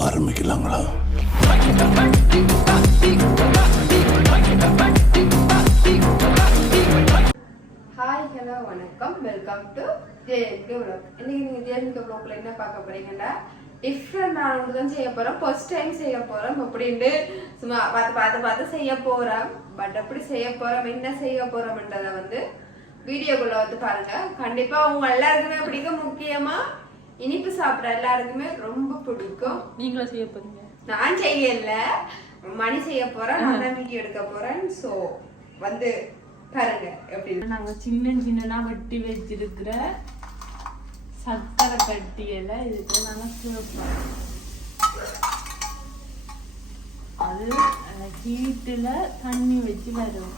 ஆரம்பிக்கலாங்களா? Hi hello வணக்கம். Welcome to JNK vlog. இன்னைக்கு நீங்க ஜேஎன்கே vlogல என்ன பார்க்க போறீங்கன்னா நான் ஒன்று தான் செய்ய போறோம். ஃபர்ஸ்ட் டைம் செய்ய போறோம் அப்படின்ட்டு சும்மா பார்த்து பார்த்து பார்த்து செய்ய போறோம். பட் அப்படி செய்ய போறோம் என்ன செய்ய போறோம்ன்றத வந்து வீடியோக்குள்ள வந்து பாருங்க. கண்டிப்பா உங்க எல்லாருக்குமே பிடிக்கும். முக்கியமா இனிப்பு சாப்பிட எல்லாருக்குமே ரொம்ப பிடிக்கும். நீங்களும் செய்ய போறீங்க. நான் செய்யல. மணி செய்ய போறேன் நான் தான் வீடியோ எடுக்க போறேன். சோ வந்து பாருங்க எப்படி நாங்க சின்ன சின்னனா வெட்டி வச்சிருக்கிற சக்கரை கட்டியல இதுக்கு நாங்க சேர்ப்போம் அது ஹீட்டுல தண்ணி வச்சு வரும்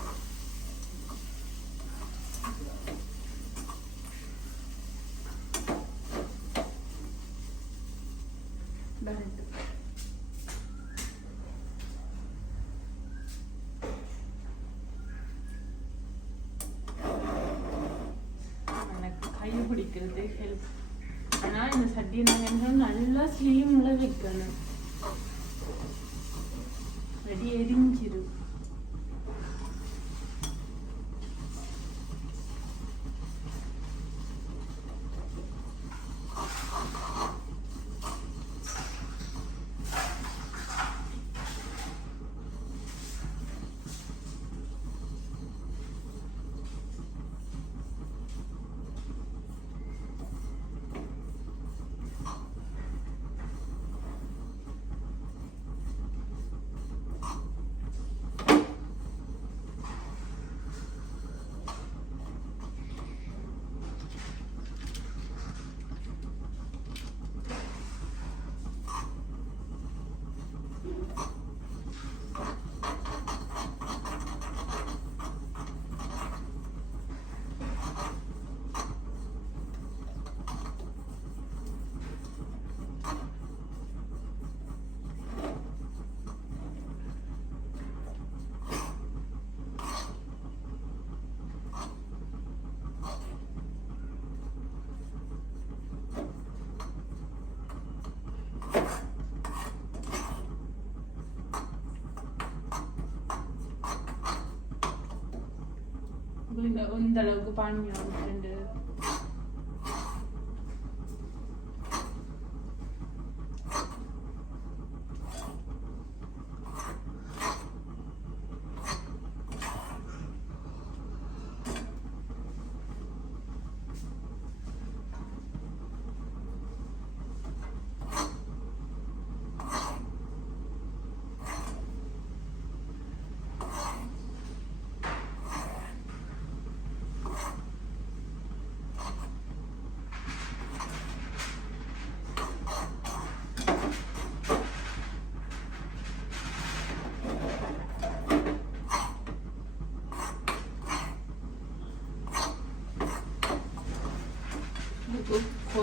இந்த இந்த அளவுக்கு பானி ரெண்டு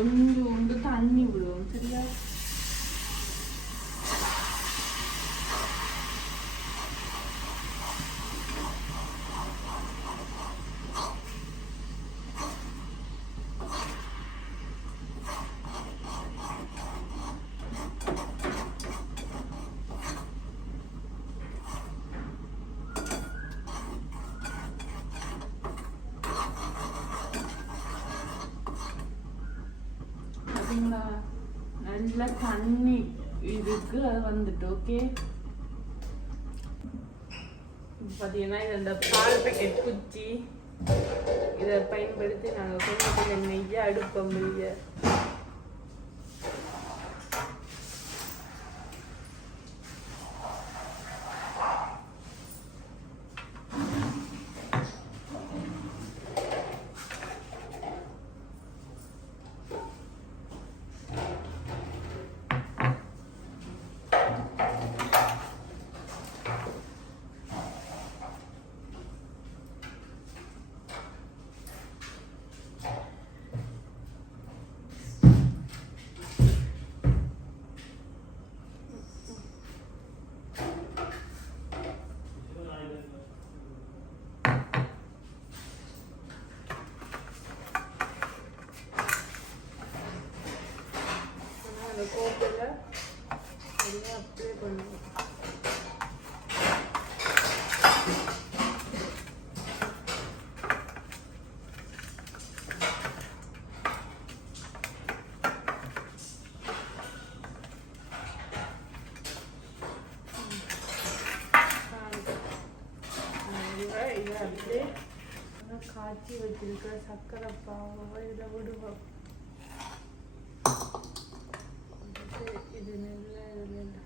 இதுக்கு கொஞ்சோண்டு தண்ணி விடுவோம் சரியா பார்த்தீங்களா நல்ல தண்ணி இருக்கு அது வந்துட்டு ஓகே பார்த்தீங்கன்னா இது அந்த பால் பேக்கெட் குச்சி. இதை பயன்படுத்தி நாங்கள் கொஞ்சம் நெய்யை அடுப்போம் நெய்யை காய்ச்சி வச்சிருக்கிற சர்க்கரை பாவை இதில் விடுவோம் இது இது நல்ல இதில் இல்லை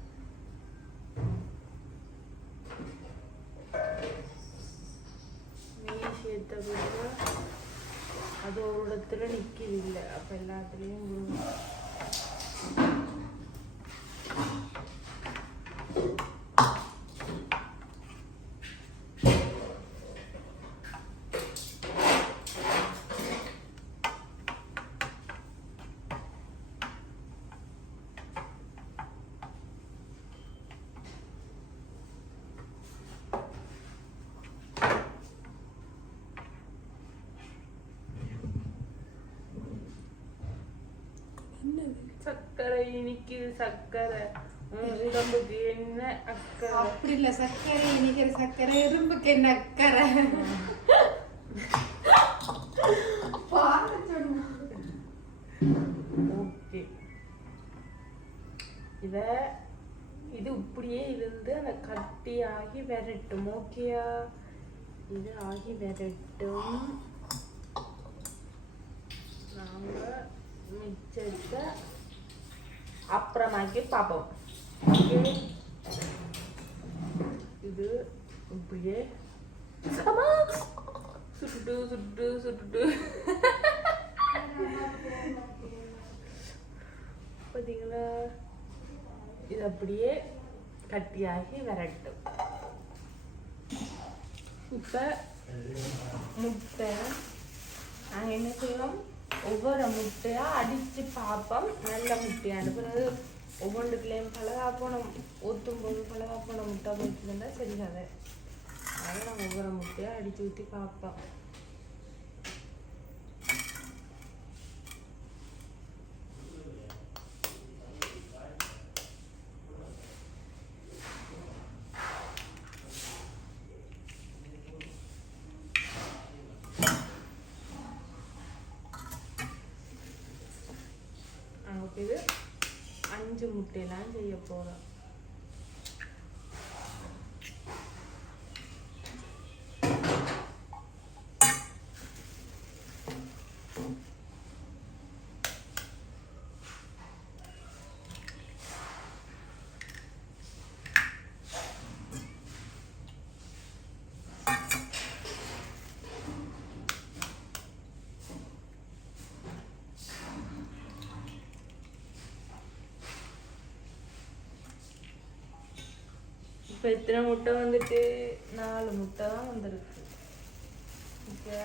நெய் சேர்த்த பிறகு அது ஒரு இடத்துல நிற்கிது இல்லை அப்போ எல்லாத்துலேயும் விடுவோம் இனிக்குது சர்க்கரை. உன் உடம்புக்கு என்ன அக்கறை? அப்படி இல்ல சர்க்கரை இனிக்கிற சர்க்கரை எறும்புக்கு என்ன அக்கறை? ஓகே. இத இது இப்படியே இருந்து அந்த கட்டி ஆகி விரட்டும். ஓகேயா இது ஆகி விரட்டும். நாங்க மிச்சத்தை அப்புறமாக்கி பார்ப்போம் இது இப்படியே சுட்டு சுட்டு சுட்டு பார்த்தீங்களா இது அப்படியே கட்டியாகி விரட்டும். இப்போ முட்டை. நாங்கள் என்ன செய்வோம் ஒவ்வொரு முட்டையாக அடித்து பார்ப்போம். நல்ல முட்டையாண்டு பிறகு ஒவ்வொன்றுக்குள்ளேயும் பலகாப்பணம் ஊற்றும் போது போன முட்டை போச்சுன்னா சரியாது அதனால் ஒவ்வொரு முட்டையாக அடித்து ஊற்றி பார்ப்போம் நமக்கு இது அஞ்சு செய்ய போகிறோம் இப்போ எத்தனை முட்டை வந்துட்டு நாலு முட்டை தான் வந்திருக்கு. ஓகே?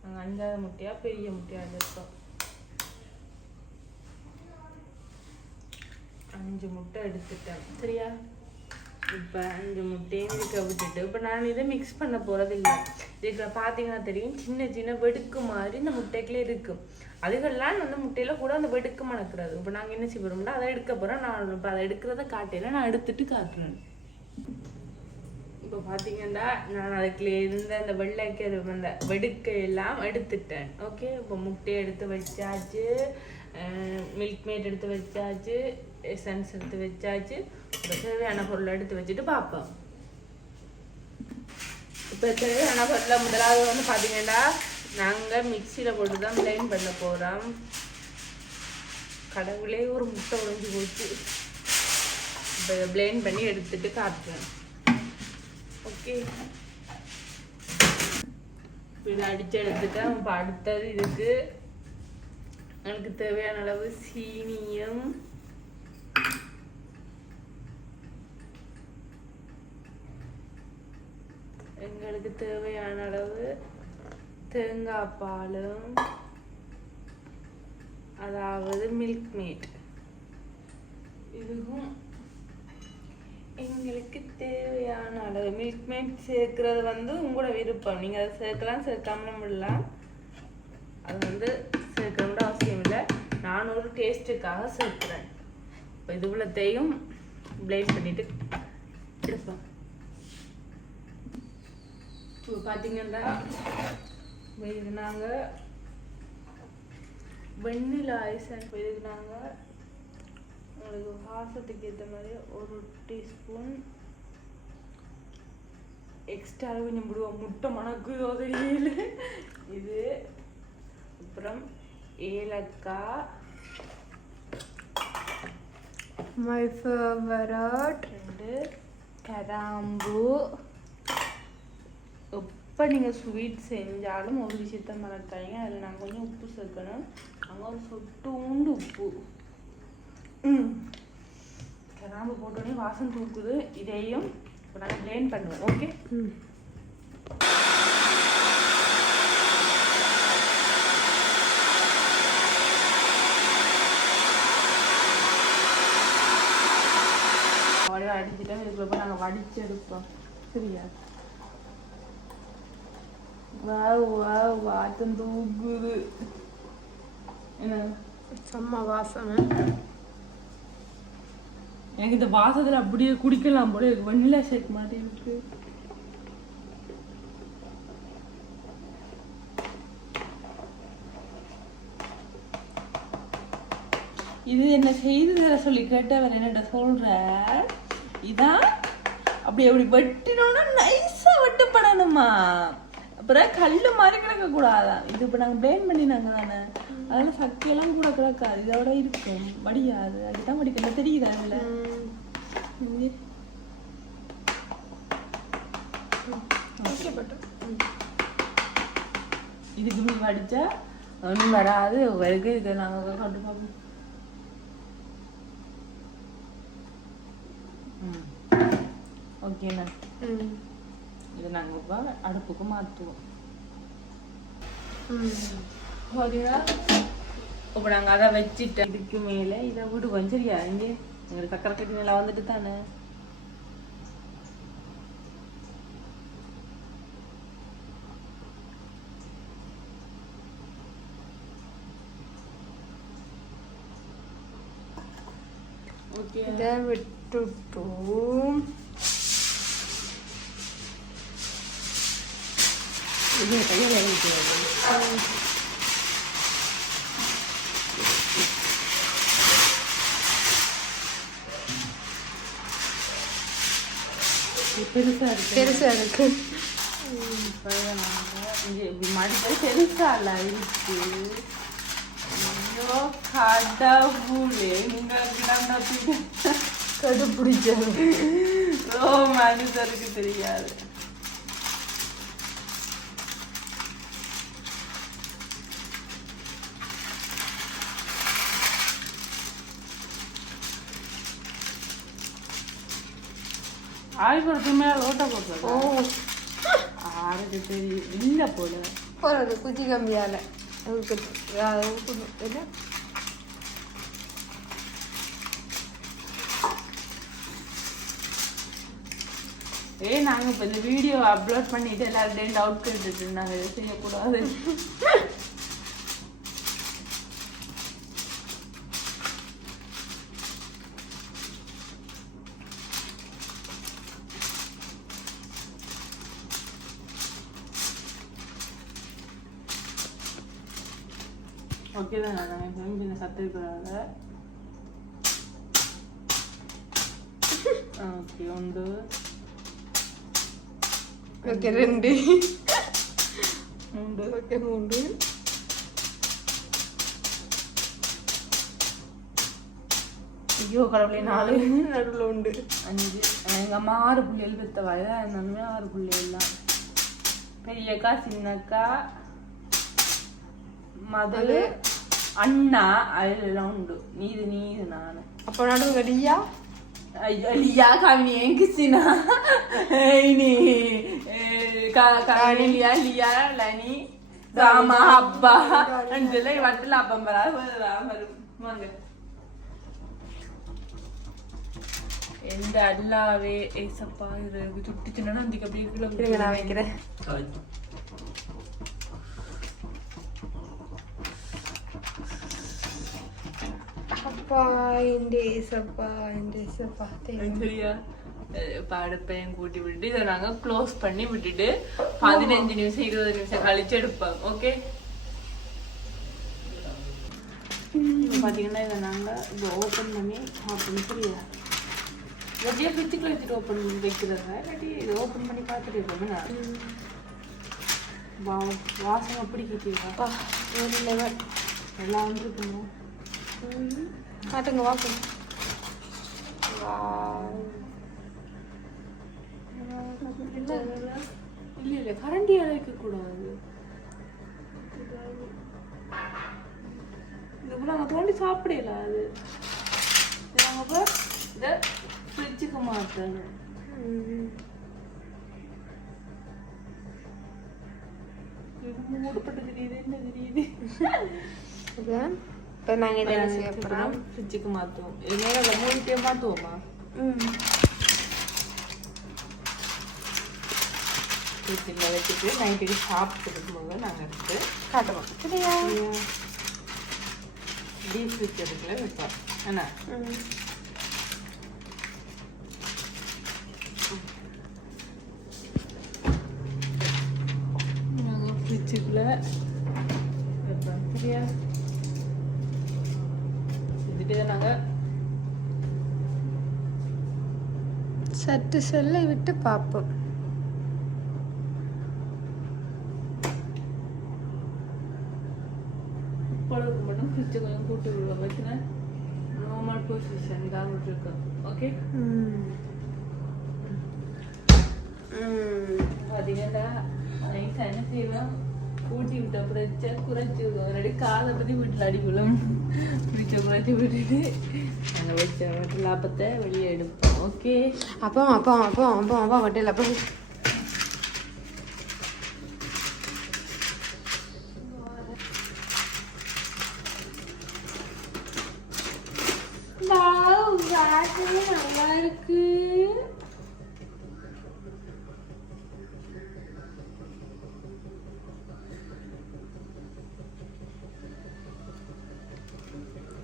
நாங்கள் அஞ்சாவது முட்டையா பெரிய முட்டையா எடுத்தோம். அஞ்சு முட்டை எடுத்துட்டேன். சரியா? இப்போ அஞ்சு முட்டையும் இருக்க விட்டுட்டு இப்போ நான் இதை மிக்ஸ் பண்ண போகிறது இல்லை. இதில் பார்த்தீங்கன்னா தெரியும் சின்ன சின்ன வெடுக்கு மாதிரி இந்த முட்டைக்குள்ளே இருக்கும் அதுக்கெல்லாம் அந்த முட்டையில் கூட அந்த வெடுக்கு மணக்கிறது. இப்போ நாங்கள் என்ன செய்ய போகிறோம்னா அதை எடுக்க போகிறோம் நான் இப்போ அதை எடுக்கிறத காட்டையில் நான் எடுத்துட்டு காட்டுறேன். இப்போ பார்த்தீங்கன்னா நான் அதுக்குள்ள இருந்த அந்த வெள்ளைக்கரு அந்த வெடுக்கை எல்லாம் எடுத்துட்டேன். ஓகே இப்போ முட்டையை எடுத்து வச்சாச்சு மில்க் மேட் எடுத்து வச்சாச்சு எசன்ஸ் எடுத்து வச்சாச்சு. இப்போ தேவையான பொருளை எடுத்து வச்சுட்டு பார்ப்போம். இப்போ தேவையான பொருளை முதலாவது வந்து பார்த்தீங்கன்னா நாங்கள் மிக்சியில் போட்டு தான் பிளைன் பண்ண போகிறோம் கடவுளே ஒரு முட்டை உடைஞ்சு போச்சு. பிளேண்ட் பண்ணி எடுத்துட்டு காட்டுறேன். ஓகே இது அடிச்சு எடுத்துட்டேன் இப்போ அடுத்தது இதுக்கு எனக்கு தேவையான அளவு சீனியும் எங்களுக்கு தேவையான அளவு தேங்காய் பாலும் அதாவது மில்க் மேட் இதுவும் எங்களுக்கு தேவையான அளவு. மில்க் மேட் சேர்க்கறது வந்து உங்களோட விருப்பம். நீங்கள் அதை சேர்க்கலாம் சேர்க்காமலும் விடலாம். அது வந்து சேர்க்கணும்னு அவசியம் இல்லை. நான் ஒரு டேஸ்ட்டுக்காக சேர்க்குறேன். இப்போ இது இவ்வளோத்தையும் பிளேட் பண்ணிட்டு எடுப்பேன் இப்போ பார்த்தீங்கன்னா இது நாங்கள் வெண்ணிலா ஐசன் இப்போ இதுக்கு நாங்கள் உங்களுக்கு வாசத்துக்கு ஏற்ற மாதிரி ஒரு டீஸ்பூன் எக்ஸ்ட்ரா கொஞ்சம் விடுவோம் முட்டை மணக்குதோ தெரியல இது அப்புறம் ஏலக்காய். மை ஃபேவரட் ரெண்டு கராம்பு. எப்போ நீங்கள் ஸ்வீட் செஞ்சாலும் ஒரு விஷயத்த மறக்காதீங்க. அதில் நாங்கள் கொஞ்சம் உப்பு சேர்க்கணும். அங்கே ஒரு சொட்டு உண்டு உப்பு. கிராம்பு போட்டோடனே வாசம் தூக்குது. இதையும் நாங்கள் பிளேன் பண்ணுவோம். ஓகே ம். அடிச்சுட்டோம் இதுக்குள்ள போய் நாங்கள் வடிச்சு எடுப்போம் சரியா? வா வா வாட்டம் தூக்குது. என்ன? செம்ம வாசனை எனக்கு இந்த வாசத்துல அப்படியே குடிக்கலாம் போல இருக்கு. வெண்ணிலா ஷேக் மாதிரி இருக்கு. இது என்ன செய்து தர சொல்லி கேட்டவர் என்னட்ட சொல்ற? இதான் அப்படி அப்படி வெட்டினோன்னா நைஸா வெட்டுப்படணுமா? அப்புறம் கல்லு மாதிரி கிடக்க கூடாதான் இது இப்போ நாங்கள் பிளேன் பண்ணினாங்க தானே. அதெல்லாம் சக்தியெல்லாம் கூட கிடக்காது. இதோட இருக்கும். வடியாது. அதுதான் வடிக்கணும் தெரியுதா இல்லை பட்டு இதுக்கு மீன் வடிச்சா ஒன்றும் வராது வரைக்கும் இதை நாங்கள் கொண்டு பார்ப்போம் ஓகேண்ணா இதை நாங்கள் இப்போ அடுப்புக்கு மாற்றுவோம் இப்போ நாங்கள் அதை வச்சுட்டு இதுக்கு மேலே இதை விடுவோம். சரியா? இங்கே எங்களுக்கு சக்கரை கட்டி நல்லா வந்துட்டு தானே? ஓகே. இதை விட்டுட்டும். இது கையில் பெருசாக இருக்கு. பெருசா இருக்கு. மடிப்பு பெருசால இருக்கு. ஐயோ கடவுளே நீங்கள் கிடந்தப்பீங்க கடுப்பிடிச்சது. ஓ மனுஷருக்கு தெரியாது. ஆய்வுறதுக்கு மேலே ஓட்ட ஓ. போட்டுருக்கோம் ஆறுக்கு தெரியும் இல்லை போல. போறது குச்சி கம்பியால. என்ன? ஏய் நாங்கள் இப்போ இந்த வீடியோ அப்லோட் பண்ணிட்டு எல்லார்டையும் டவுட் கேட்டுட்டு இருந்தாங்க. இதை செய்யக்கூடாது ஓகே தான் நாங்கள் பின்ன சத்து இருக்கிறாங்க ஓகே உண்டு ஓகே ரெண்டு. மூன்று ஓகே மூன்று. ஐயோ கடவுளே நாலு. நடுவில் உண்டு. அஞ்சு. எங்கள் அம்மா ஆறு புள்ளிகள் பெத்த வயதாக இருந்தாலுமே ஆறு புள்ளிகள் தான் பெரியக்கா சின்னக்கா மதல் அண்ணா அதெல்லாம் உண்டு. நீது நீது நான். அப்போ நடுவு கடியா ஐயோ லியா கம்மி எங்கிச்சினா நீ கணிலியா லியா லனி ராமா அப்பா அஞ்சல வட்டில் அப்பம் வரா வரும் வாங்க எந்த அல்லாவே ஏசப்பா இது சுட்டுச்சுன்னா அந்த அப்படியே இருங்க கீழே நான் வைக்கிறேன் அப்பா இந்த ஏசப்பா இந்த ஏசப்பா சரியா இப்போ அடுப்பையும் கூட்டி விட்டுட்டு இதை நாங்கள் க்ளோஸ் பண்ணி விட்டுட்டு பதினஞ்சு நிமிஷம் இருபது நிமிஷம் கழிச்சு எடுப்போம் ஓகே இப்போ பார்த்தீங்கன்னா இதை நாங்கள் இதை ஓப்பன் பண்ணி பார்ப்போம் சரியா வெளியே ஃப்ரிட்ஜுக்குள்ள வச்சுட்டு ஓப்பன் வைக்கிறதா? இல்லாட்டி இது ஓப்பன் பண்ணி பார்த்துட்டு இருக்கோமே? வா வாசம் அப்படி கேட்டீங்களா எல்லாம் வந்துருக்குங்க காட்டுங்க வாக்கு இல்ல இல்ல கரண்டி அழைக்க கூடாது இது நாங்க தோண்டி சாப்பிடல அது. இது நாங்க இப்ப இத ஃப்ரிட்ஜுக்கு இது மூடப்பட்டு தெரியுது என்ன தெரியுது? இப்போ நாங்கள் இதை என்ன செய்ய போகிறோம் ஃப்ரிட்ஜுக்கு இது மேல மூடிட்டே மாத்துவோமா ஃப்ரிட்ஜில் வச்சுட்டு நைட்டுக்கு சாப்பிட்டு போது நாங்கள் எடுத்து காட்டுவோம் சரியா டீப் ஃப்ரிட்ஜ் எடுக்கல வைப்போம் என்ன நாங்கள் ஃப்ரிட்ஜுக்குள்ள வைப்போம் சரியா இதுட்டு தான் நாங்கள் சற்று விட்டு பார்ப்போம் பழகு மட்டும் ஃப்ரிட்ஜை கொஞ்சம் கூட்டு விடுவோம் வச்சுனா நார்மல் பொசிஷன் தான் விட்டுருக்கோம் ஓகே பார்த்தீங்கன்னா நைட் என்ன செய்வோம் ஊட்டி விட்ட பிரச்சனை குறைச்சி ஒரு காதை காலை பற்றி வீட்டில் அடிக்கலாம் பிடிச்ச குறைச்சி விட்டுட்டு நாங்கள் வச்ச மட்டும் லாபத்தை வெளியே எடுப்போம். ஓகே அப்போ அப்போ அப்போ அப்போ அப்போ வட்டில் அப்போ நல்லா இருக்கு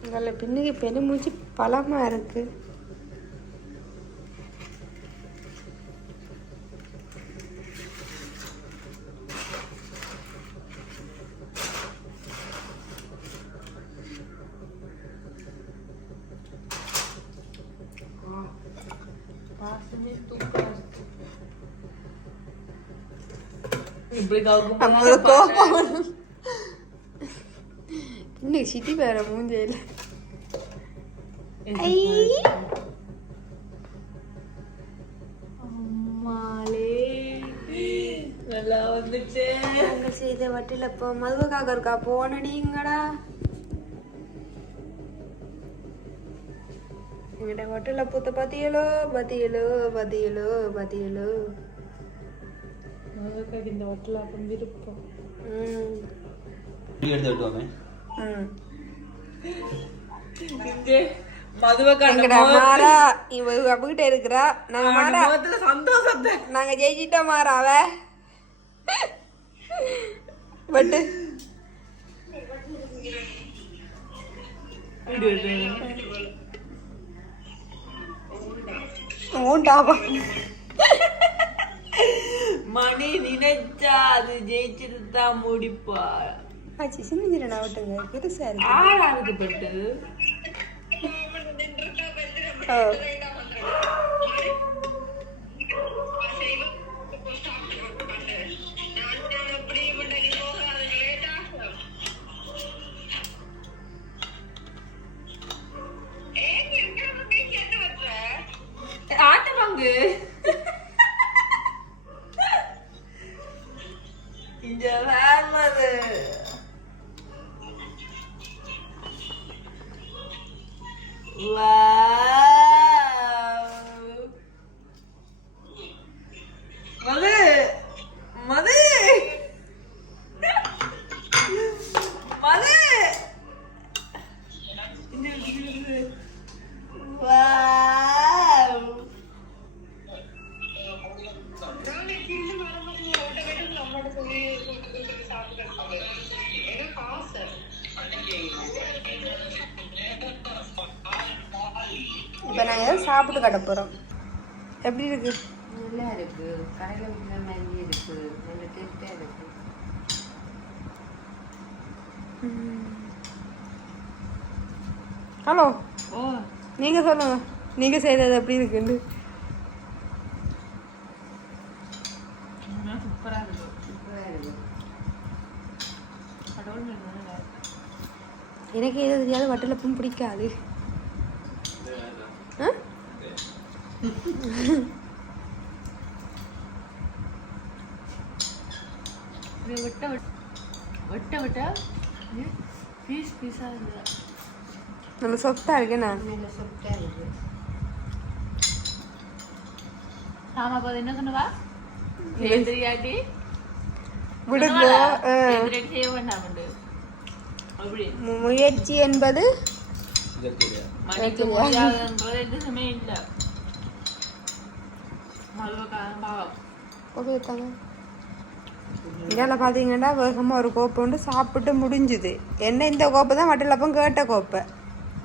உங்களை பின்னுக்கு பெருமூச்சு பலமாக இருக்கு. நம்மளோட கோபம் இன்னைக்கு சிட்டி வேற மூஞ்சையில். ஐ. நல்லா வந்துட்டேன் நாங்கள் செய்த வட்டில் இப்போ மதுவக்காக இருக்கா? போனடிங்கடா எங்கிட்ட வட்டில் பூத்த பாத்தியலோ பாத்தியலோ பாத்தியலோ பாத்தியலோ. முதல்ல இந்த வட்டல விருப்பம் ம். எடுத்து விட்டுவோமே. ம். மாறா இவ அவகிட்ட இருக்கிறா. நாங்க மாறா கண்ட சந்தோஷத்தை. நாங்க ஜெயிச்சிட்டோம் மாறா அவ? பட்டு. மணி நினைச்சா அது ஜெயிச்சிட்டு தான் முடிப்பா சின்ன விட்டுங்க பெருசா இருக்கு. ஆறாவது பட்டு. ஓ. சாப்பிட்டு கட்ட போறோம். எப்படி இருக்கு? நல்லா இருக்கு. கடையில் உள்ள மாதிரி இருக்கு. நல்ல டேஸ்டாக இருக்கு. ஹலோ. ஓ. நீங்க சொல்லுங்க. நீங்க செய்யறது எப்படி இருக்குன்னு. இருக்கு. எனக்கு எது தெரியாது வட்டலப்பும் பிடிக்காது ஆ? இது விட்ட விட்ட விட்ட விட்ட. பீஸ் பீஸா இருக்கு. நல்ல சொத்தா இருக்குண்ணா நல்ல ஆ இருக்கு. ஆமா அது என்ன சொன்னவா? முயற்சி என்பது? முடியாதுன்றது எதுவுமே இல்லை. இதில் பார்த்தீங்கன்னா வேகமாக ஒரு கோப்பை உண்டு சாப்பிட்டு முடிஞ்சுது. என்ன இந்த கோப்பை தான் வட்டலப்பம் கேட்ட கோப்பை.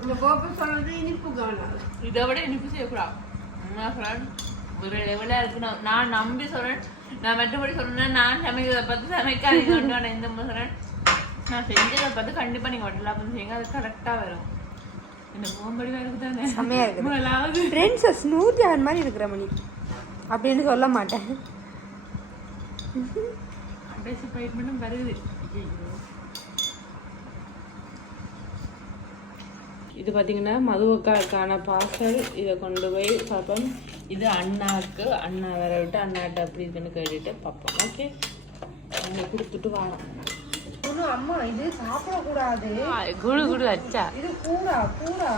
இந்த கோப்பை சொல்றது இனிப்பு இதை விட இனிப்பு செய்யக்கூடாது. ஒரு லெவலாக இருக்கு நான் நம்பி சொல்றேன். நான் மற்றபடி சொல்றேன் நான் சமைக்கிறத பார்த்து சமைக்காதீங்க இந்த சொல்றேன்? நான் செஞ்சதை பார்த்து கண்டிப்பா நீங்க வட்டலாப்பம் செய்யுங்க. அது கரெக்டா வரும். இந்த முகம்படி இருக்கு தானே செம்மையா இருக்குது. பிரின்சஸ் நூர்ஜஹான் மாதிரி இருக்கிற மணி. அப்படின்னு சொல்ல மாட்டேன். டிசப்பாயின்மெண்ட்டும் வருது. இது பார்த்தீங்கன்னா மதுவுக்கான பார்சல் இதை கொண்டு போய் பார்ப்போம் இது அண்ணாவுக்கு அண்ணா வர விட்டு அண்ணாட்ட அப்படி இதுன்னு கேட்டுட்டு பார்ப்போம் ஓகே அவங்க கொடுத்துட்டு வரோம் அம்மா இது சாப்பிடக்கூடாது. குடு குடு அச்சா. இது பூரா பூரா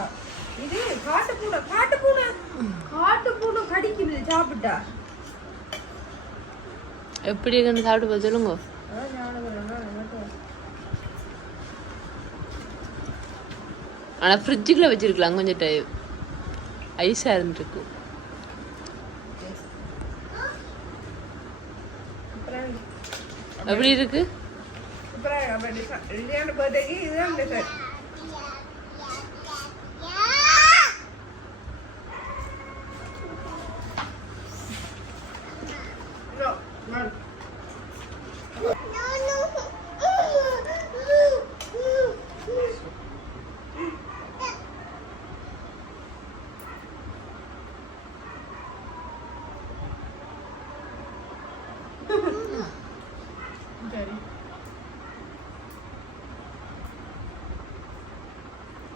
இது காட்டு பூனை காட்டு பூனை காட்டு பூனை கடிக்குது சாப்பிட்டா. எப்படி இருக்குன்னு சாப்பிட்டு போய் சொல்லுங்க. ஆனால் ஃப்ரிட்ஜுக்குள்ளே வச்சிருக்கலாம் கொஞ்சம் டைம் ஐஸாக இருந்துருக்கும். எப்படி இருக்கு? இதுதான்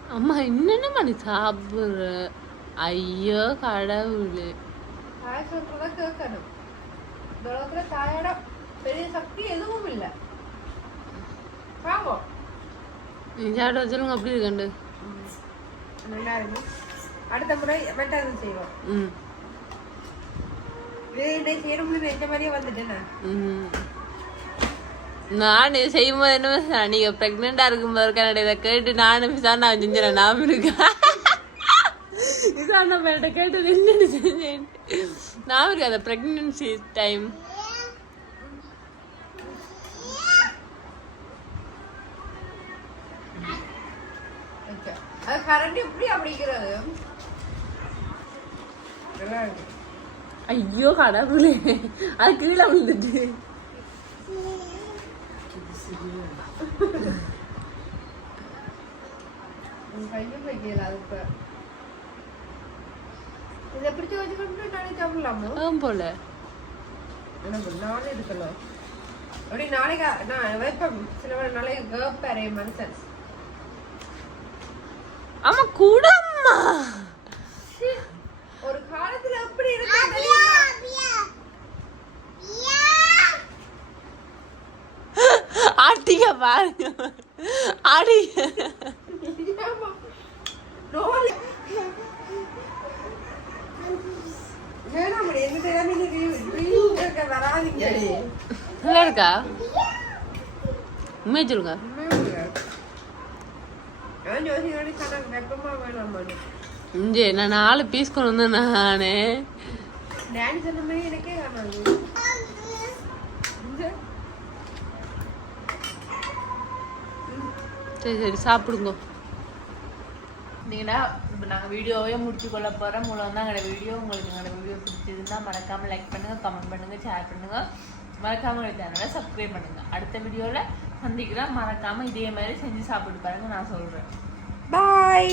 அம்மா என்னென்ன நீ சாப்பிட்ற? ஐயோ கடவுளே. தாய் சொல்றத கேட்கணும். இந்த உலகத்துல தாயோட பெரிய சக்தி எதுவும் இல்லை. வாங்க. நீ சாப்பிட சொல்லுங்க அப்படி இருக்கண்டு. நல்லா இருக்கு. அடுத்த முறை மெட்டாது செய்வோம். ம். இது இன்னைக்கு செய்யணும்னு எந்த மாதிரியே வந்துட்டேன். நான். செய்யும்போது என்ன நீங்க பிரெக்னெண்டா இருக்கும்போது கன்னட இதை கேட்டு நானும் விசாரணை செஞ்சேன் நாம இருக்கேன் விசாரணை மேட்ட கேட்டது என்னன்னு செஞ்சேன் நான் இருக்கு அந்த பிரெக்னன்சி டைம் ஐயோ கடவுளே. அது கீழே விழுந்துட்டு. போல நானே இருக்கலாம் அப்படி நாளைக்கு நான் வைப்பேன் சில நாளைக்கு கேட்பாரு மனுஷன் ஆமா கூடம்மா ஒரு காலத்துல எப்படி இருக்கு தெரியுமா? ஆட்டிங்க பாருங்க ஆடி ஆமா. நோல். வேணாம் மடி, எங்கிட்ட எல்லாம் நீங்க dream- dream இருக்க வராதீங்க. நல்லா இருக்கா? உண்மையை சொல்லுங்க. உண்மையா நான் நாலு பீஸ் கொண்டு வந்தேன் நானே. சரி சரி சாப்பிடுங்க. பார்த்தீங்கன்னா நாங்கள் வீடியோவே முடிச்சு கொள்ள போகிறோம் மூலம் தான் எங்களோட வீடியோ. உங்களுக்கு எங்களோட வீடியோ பிடிச்சிருந்தா மறக்காம லைக் பண்ணுங்க கமெண்ட் பண்ணுங்க ஷேர் பண்ணுங்க. மறக்காம எங்கள் சேனலை சப்ஸ்கிரைப் பண்ணுங்க. அடுத்த வீடியோவில் சந்திக்கிறோம். மறக்காம இதே மாதிரி செஞ்சு சாப்பிட்டு பாருங்க நான் சொல்கிறேன் பாய்